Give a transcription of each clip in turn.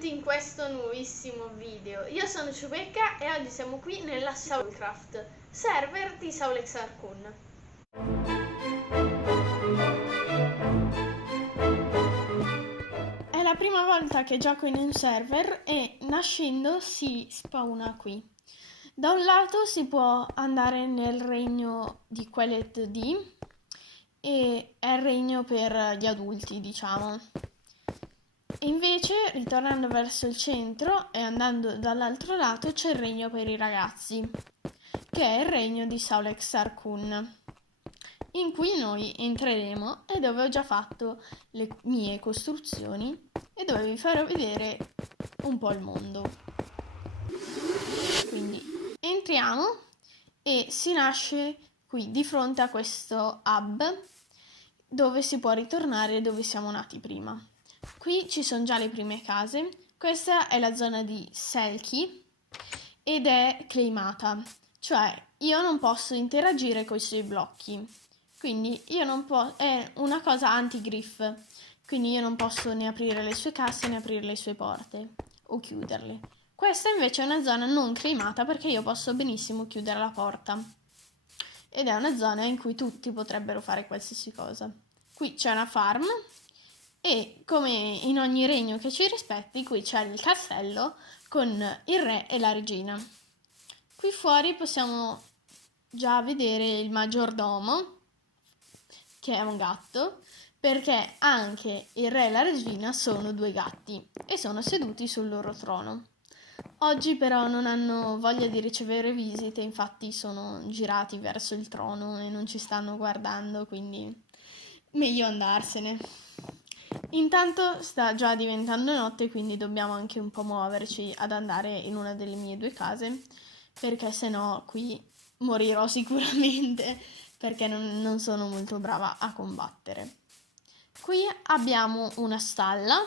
benvenuti in questo nuovissimo video. Io sono Ciubecca e oggi siamo qui nella Soulcraft, server di Saulex Arcun. È la prima volta che gioco in un server e nascendo si spawna qui. Da un lato si può andare nel regno di Quellet D e è il regno per gli adulti, diciamo. E invece, ritornando verso il centro e andando dall'altro lato, c'è il regno per i ragazzi, che è il regno di Saulex Arcun, in cui noi entreremo e dove ho già fatto le mie costruzioni e dove vi farò vedere un po' il mondo. Quindi entriamo e si nasce qui di fronte a questo hub dove si può ritornare dove siamo nati prima. Qui ci sono già le prime case. Questa è la zona di Selkie ed è claimata, cioè io non posso interagire con i suoi blocchi, quindi io non posso, è una cosa anti-griff, quindi io non posso né aprire le sue casse né aprire le sue porte o chiuderle. Questa invece è una zona non claimata perché io posso benissimo chiudere la porta ed è una zona in cui tutti potrebbero fare qualsiasi cosa. Qui c'è una farm e come in ogni regno che ci rispetti, qui c'è il castello con il re e la regina. Qui fuori possiamo già vedere il maggiordomo, che è un gatto, perché anche il re e la regina sono due gatti e sono seduti sul loro trono. Oggi però non hanno voglia di ricevere visite, infatti sono girati verso il trono e non ci stanno guardando, quindi meglio andarsene. Intanto sta già diventando notte, quindi dobbiamo anche un po' muoverci ad andare in una delle mie due case, perché sennò qui morirò sicuramente, perché non sono molto brava a combattere. Qui abbiamo una stalla,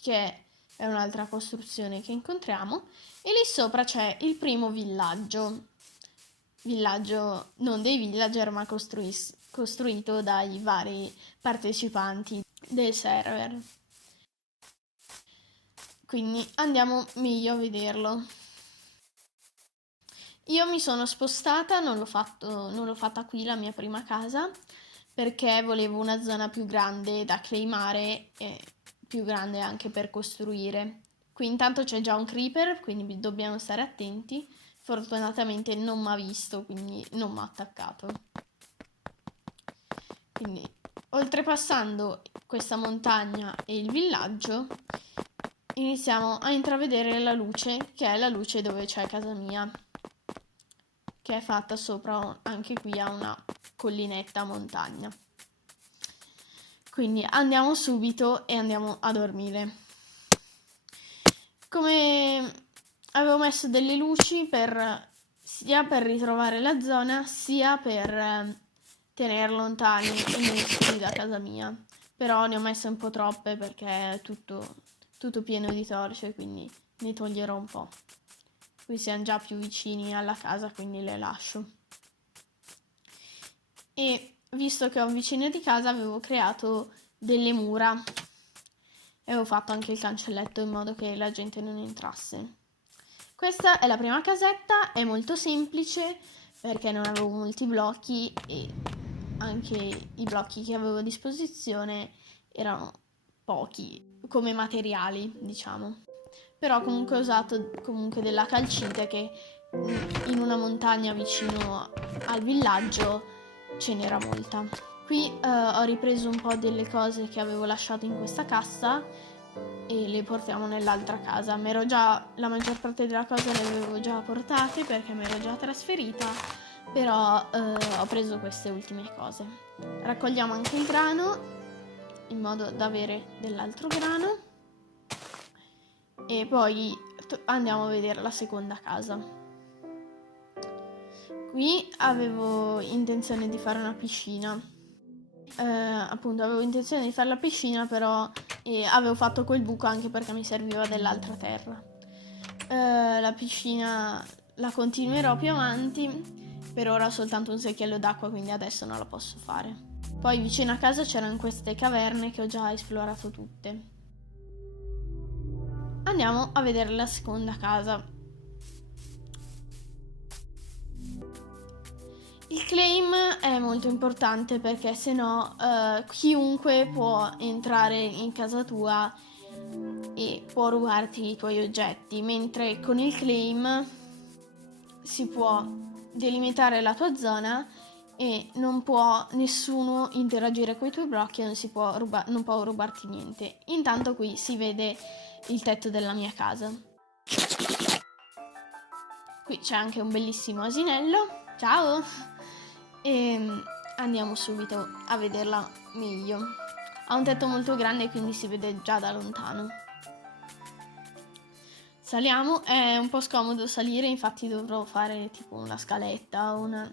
che è un'altra costruzione che incontriamo, e lì sopra c'è il primo villaggio non dei villager, ma costruito dai vari partecipanti del server. Quindi andiamo meglio a vederlo. Io mi sono spostata, non l'ho fatta qui la mia prima casa, perché volevo una zona più grande da claimare e più grande anche per costruire. Qui intanto c'è già un creeper, quindi dobbiamo stare attenti. Fortunatamente non mi ha visto, quindi non mi ha attaccato. Quindi, oltrepassando questa montagna e il villaggio, iniziamo a intravedere la luce, che è la luce dove c'è casa mia, che è fatta sopra anche qui a una collinetta montagna. Quindi andiamo subito e andiamo a dormire. Come avevo messo delle luci sia per ritrovare la zona, sia per tenere lontani i mostri da casa mia. Però ne ho messe un po' troppe perché è tutto pieno di torce, quindi ne toglierò un po'. Qui siamo già più vicini alla casa, quindi le lascio. E visto che ho un vicino di casa, avevo creato delle mura e avevo fatto anche il cancelletto in modo che la gente non entrasse. Questa è la prima casetta, è molto semplice perché non avevo molti blocchi e anche i blocchi che avevo a disposizione erano pochi come materiali, diciamo. Però comunque ho usato comunque della calcite che in una montagna vicino al villaggio ce n'era molta. Qui ho ripreso un po' delle cose che avevo lasciato in questa cassa e le portiamo nell'altra casa. La maggior parte della cosa le avevo già portate perché mi ero già trasferita, però ho preso queste ultime cose. Raccogliamo anche il grano in modo da avere dell'altro grano e poi andiamo a vedere la seconda casa. Qui avevo intenzione di fare una piscina. Appunto avevo intenzione di fare la piscina, però avevo fatto quel buco anche perché mi serviva dell'altra terra. La piscina la continuerò più avanti, per ora ho soltanto un secchiello d'acqua, quindi adesso non la posso fare. Poi vicino a casa c'erano queste caverne che ho già esplorato tutte. andiamo a vedere la seconda casa. Il claim è molto importante perché sennò chiunque può entrare in casa tua e può rubarti i tuoi oggetti, mentre con il claim si può delimitare la tua zona e non può nessuno interagire con i tuoi blocchi e non può rubarti niente. Intanto qui si vede il tetto della mia casa. Qui c'è anche un bellissimo asinello. Ciao! E andiamo subito a vederla meglio. Ha un tetto molto grande, quindi si vede già da lontano. Saliamo, è un po' scomodo salire, infatti dovrò fare tipo una scaletta, una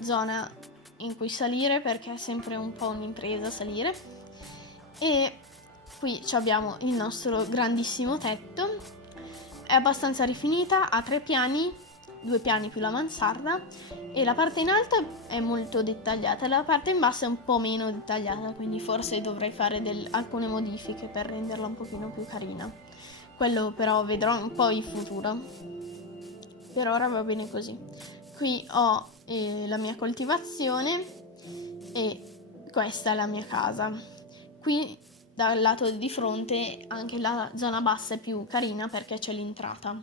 zona in cui salire perché è sempre un po' un'impresa salire. E qui abbiamo il nostro grandissimo tetto, è abbastanza rifinita, ha 3 piani, 2 piani più la mansarda, e la parte in alto è molto dettagliata, la parte in basso è un po' meno dettagliata, quindi forse dovrei fare alcune modifiche per renderla un pochino più carina. Quello però vedrò un po' in futuro. Per ora va bene così. Qui ho la mia coltivazione e questa è la mia casa. Qui dal lato di fronte anche la zona bassa è più carina perché c'è l'entrata.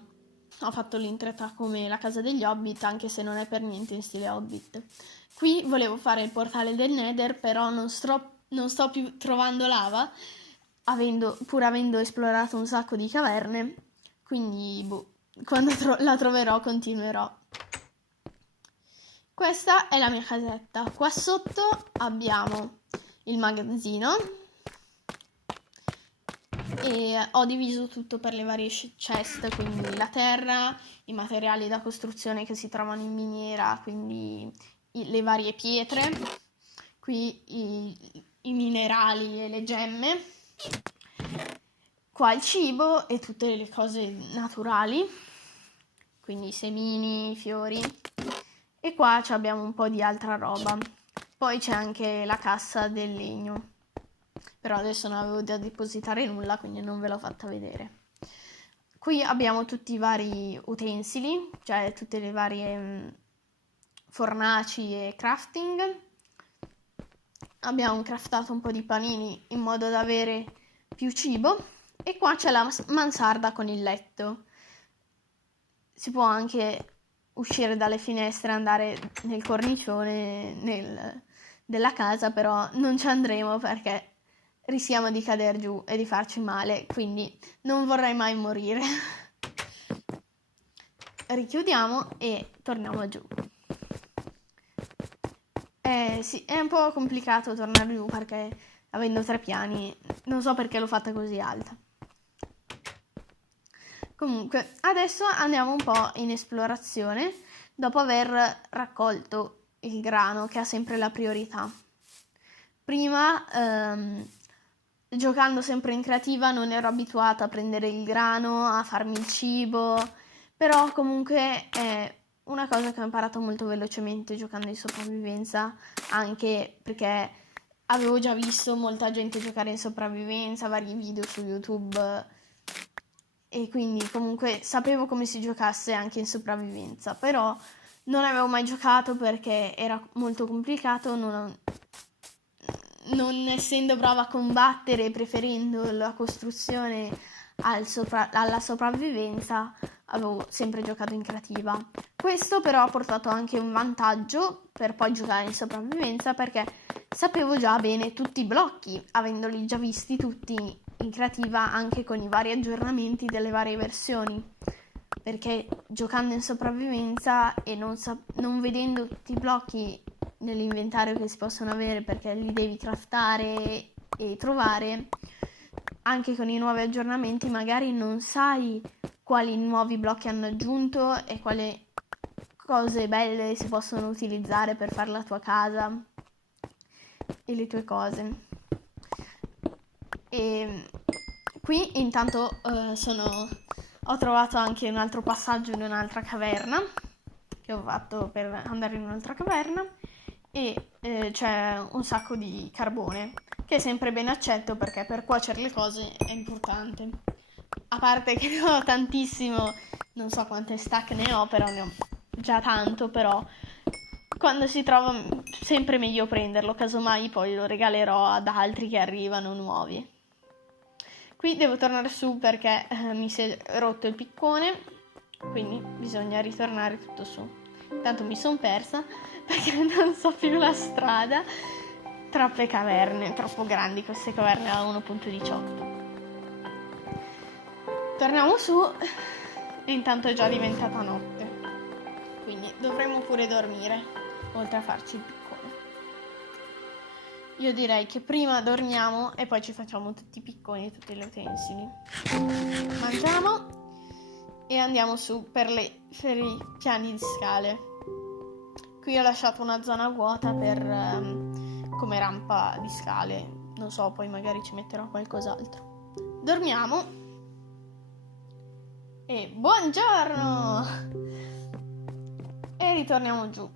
Ho fatto l'entrata come la casa degli Hobbit, anche se non è per niente in stile Hobbit. Qui volevo fare il portale del Nether, però non sto più trovando lava, pur avendo esplorato un sacco di caverne, quindi quando la troverò continuerò. Questa è la mia casetta. Qua sotto abbiamo il magazzino e ho diviso tutto per le varie chest, quindi la terra, i materiali da costruzione che si trovano in miniera, quindi le varie pietre, qui i minerali e le gemme, qua il cibo e tutte le cose naturali, quindi i semini, i fiori, e qua abbiamo un po' di altra roba. Poi c'è anche la cassa del legno, però adesso non avevo da depositare nulla, quindi non ve l'ho fatta vedere. Qui abbiamo tutti i vari utensili, cioè tutte le varie fornaci e crafting. Abbiamo craftato un po' di panini in modo da avere più cibo, e qua c'è la mansarda con il letto. Si può anche uscire dalle finestre e andare nel cornicione della casa, però non ci andremo perché rischiamo di cadere giù e di farci male, quindi non vorrei mai morire. Richiudiamo e torniamo giù. Sì, è un po' complicato tornare giù perché avendo 3 piani, non so perché l'ho fatta così alta. Comunque, adesso andiamo un po' in esplorazione dopo aver raccolto il grano, che ha sempre la priorità. Prima, giocando sempre in creativa, non ero abituata a prendere il grano, a farmi il cibo, però comunque è una cosa che ho imparato molto velocemente giocando in sopravvivenza, anche perché avevo già visto molta gente giocare in sopravvivenza, vari video su YouTube, e quindi comunque sapevo come si giocasse anche in sopravvivenza, però non avevo mai giocato perché era molto complicato, non essendo brava a combattere, preferendo la costruzione alla sopravvivenza, avevo sempre giocato in creativa. Questo però ha portato anche un vantaggio per poi giocare in sopravvivenza, perché sapevo già bene tutti i blocchi, avendoli già visti tutti in creativa anche con i vari aggiornamenti delle varie versioni, perché giocando in sopravvivenza e non vedendo tutti i blocchi nell'inventario che si possono avere, perché li devi craftare e trovare, anche con i nuovi aggiornamenti magari non sai quali nuovi blocchi hanno aggiunto e quali cose belle si possono utilizzare per fare la tua casa e le tue cose. E qui intanto ho trovato anche un altro passaggio in un'altra caverna che ho fatto per andare in un'altra caverna, e c'è un sacco di carbone che è sempre ben accetto perché per cuocere le cose è importante. a parte che ne ho tantissimo, non so quante stack ne ho, però ne ho già tanto, però quando si trova sempre meglio prenderlo, casomai poi lo regalerò ad altri che arrivano nuovi. Qui devo tornare su perché mi si è rotto il piccone, quindi bisogna ritornare tutto su. Intanto mi sono persa perché non so più la strada. Troppe caverne, troppo grandi queste caverne a 1.18. Torniamo su e intanto è già diventata notte, quindi dovremo pure dormire, oltre a farci il piccone. Io direi che prima dormiamo e poi ci facciamo tutti i picconi, tutti gli utensili. Mangiamo e andiamo su per i piani di scale. Qui ho lasciato una zona vuota per come rampa di scale. Non so, poi magari ci metterò qualcos'altro. Dormiamo. E buongiorno! E ritorniamo giù.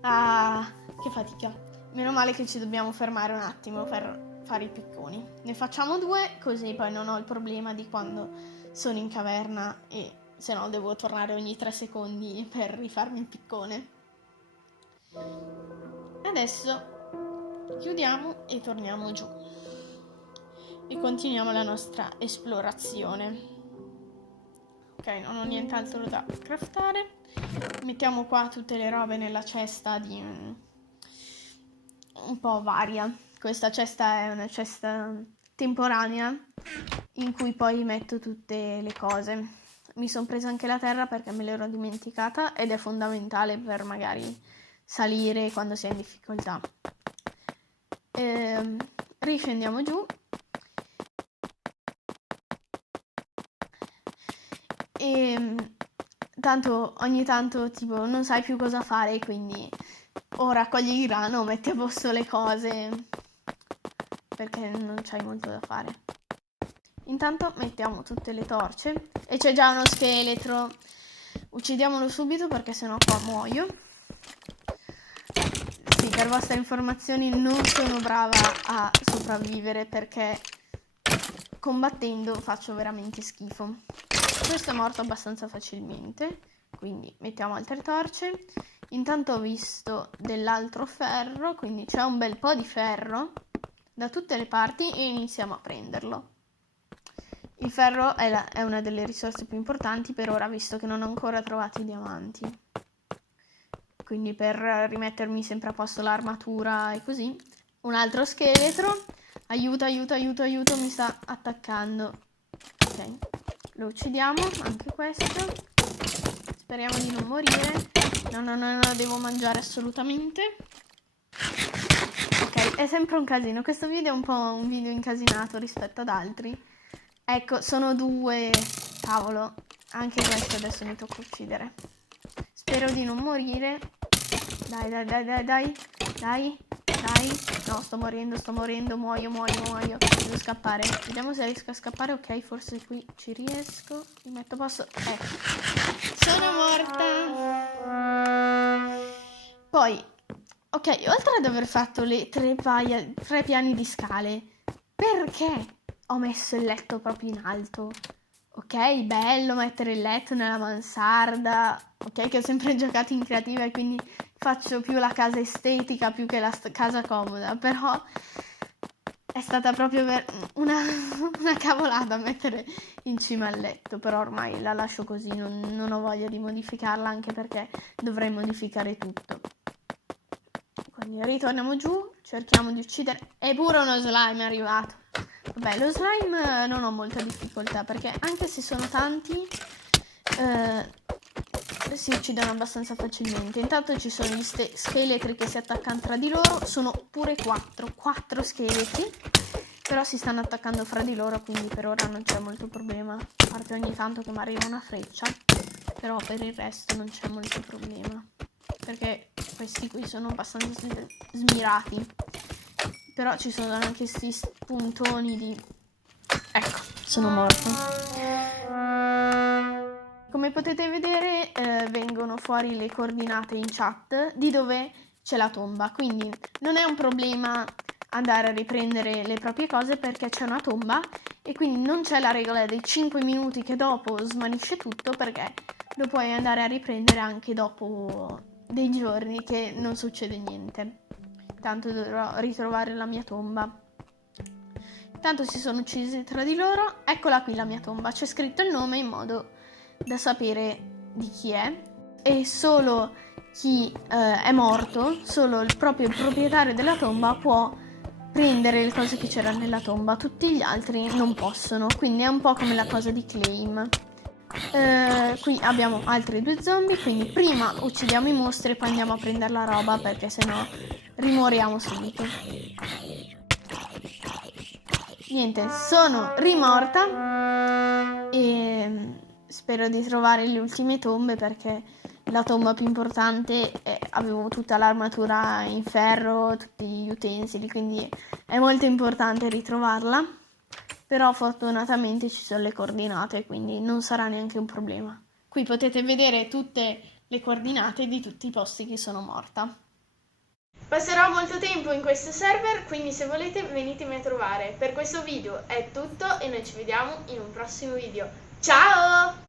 Ah, che fatica. Meno male che ci dobbiamo fermare un attimo per fare i picconi. Ne facciamo 2, così poi non ho il problema di quando sono in caverna e se no devo tornare ogni 3 secondi per rifarmi il piccone. Adesso chiudiamo e torniamo giù. E continuiamo la nostra esplorazione. Ok, non ho nient'altro da craftare. Mettiamo qua tutte le robe nella cesta di un po' varia. Questa cesta è una cesta temporanea in cui poi metto tutte le cose. Mi sono presa anche la terra perché me l'ero dimenticata ed è fondamentale per magari salire quando si è in difficoltà. Riscendiamo giù. E tanto ogni tanto tipo non sai più cosa fare, quindi o raccogli il grano o metti a posto le cose perché non c'hai molto da fare. Intanto mettiamo tutte le torce e c'è già uno scheletro. Uccidiamolo subito perché sennò qua muoio. Sì, per vostre informazioni non sono brava a sopravvivere perché combattendo faccio veramente schifo. Questo è morto abbastanza facilmente, quindi mettiamo altre torce. Intanto ho visto dell'altro ferro, quindi c'è un bel po' di ferro da tutte le parti e iniziamo a prenderlo. Il ferro è una delle risorse più importanti per ora, visto che non ho ancora trovato i diamanti. Quindi per rimettermi sempre a posto l'armatura e così. Un altro scheletro. Aiuto, aiuto, aiuto, aiuto, mi sta attaccando. Ok. Lo uccidiamo, anche questo. Speriamo di non morire. No, devo mangiare assolutamente. Ok, è sempre un casino. Questo video è un po' un video incasinato rispetto ad altri. Ecco, sono 2. Cavolo, anche questo adesso mi tocca uccidere. Spero di non morire. Dai. No, sto morendo, muoio. Devo scappare. Vediamo se riesco a scappare. Ok, forse qui ci riesco. Mi metto a posto. Ecco. Sono morta. Poi, ok, oltre ad aver fatto le 3 piani di scale, perché ho messo il letto proprio in alto? Ok, bello mettere il letto nella mansarda. Ok, che ho sempre giocato in creativa e quindi faccio più la casa estetica più che la casa comoda, però è stata proprio una cavolata mettere in cima al letto, però ormai la lascio così, non ho voglia di modificarla anche perché dovrei modificare tutto. Quindi ritorniamo giù, cerchiamo di uccidere, eppure uno slime è arrivato. Vabbè, lo slime non ho molta difficoltà perché anche se sono tanti si uccidono abbastanza facilmente. Intanto ci sono gli scheletri che si attaccano tra di loro, sono pure 4 scheletri, però si stanno attaccando fra di loro, quindi per ora non c'è molto problema, a parte ogni tanto che mi arriva una freccia, però per il resto non c'è molto problema, perché questi qui sono abbastanza smirati, però ci sono anche questi spuntoni di... Ecco, sono morto. Come potete vedere vengono fuori le coordinate in chat di dove c'è la tomba, quindi non è un problema andare a riprendere le proprie cose perché c'è una tomba e quindi non c'è la regola dei 5 minuti che dopo svanisce tutto, perché lo puoi andare a riprendere anche dopo dei giorni che non succede niente. Tanto dovrò ritrovare la mia tomba. Tanto si sono uccisi tra di loro. Eccola qui la mia tomba. C'è scritto il nome in modo da sapere di chi è. E solo chi è morto, solo il proprietario della tomba può prendere le cose che c'erano nella tomba. Tutti gli altri non possono. Quindi è un po' come la cosa di claim. Qui abbiamo altri 2 zombie. Quindi prima uccidiamo i mostri e poi andiamo a prendere la roba, perché sennò rimoriamo subito. Niente, sono rimorta e spero di trovare le ultime tombe, perché la tomba più importante avevo tutta l'armatura in ferro, tutti gli utensili, quindi è molto importante ritrovarla. Però fortunatamente ci sono le coordinate, quindi non sarà neanche un problema. Qui potete vedere tutte le coordinate di tutti i posti che sono morta. Passerò molto tempo in questo server, quindi se volete venitemi a trovare. Per questo video è tutto e noi ci vediamo in un prossimo video. Ciao!